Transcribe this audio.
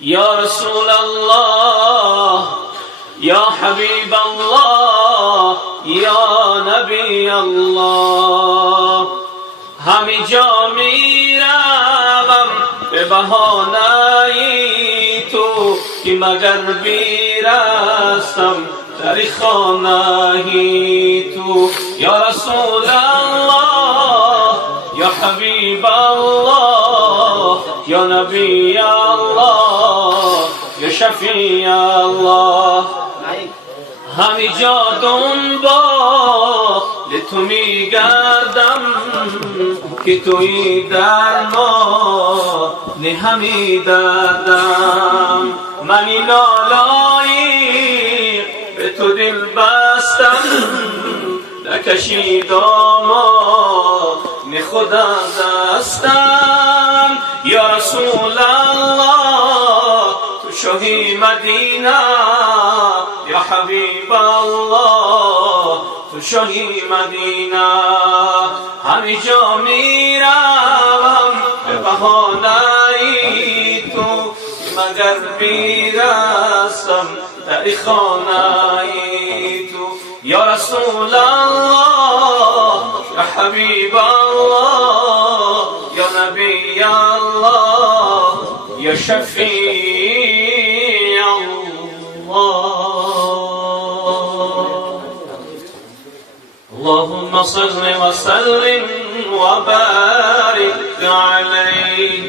یا رسول الله، یا حبیب الله، یا نبی الله. همی جا میروم به بهانه‌ی تو که مگر بیرستم در خانه‌ی تو. یا رسول الله، یا حبیب الله، یا نبی الله، یا شفیع الله. همی جا دنبال تو میگردم که توی درمان همی دردم. منی نالایی به تو دل بستم، نکشید آماد خدا دستم. یا رسول الله، تو شاهی مدینه، یا حبیب الله، تو شاهی مدینه. همی جا میروم به بهانه‌ی تو مگر بیرستم در خانه‌ی تو. یا رسول الله، یا حبیب الله، یا نبی الله، یا شفیع الله. اللهم صل وسلم وبارك عليه.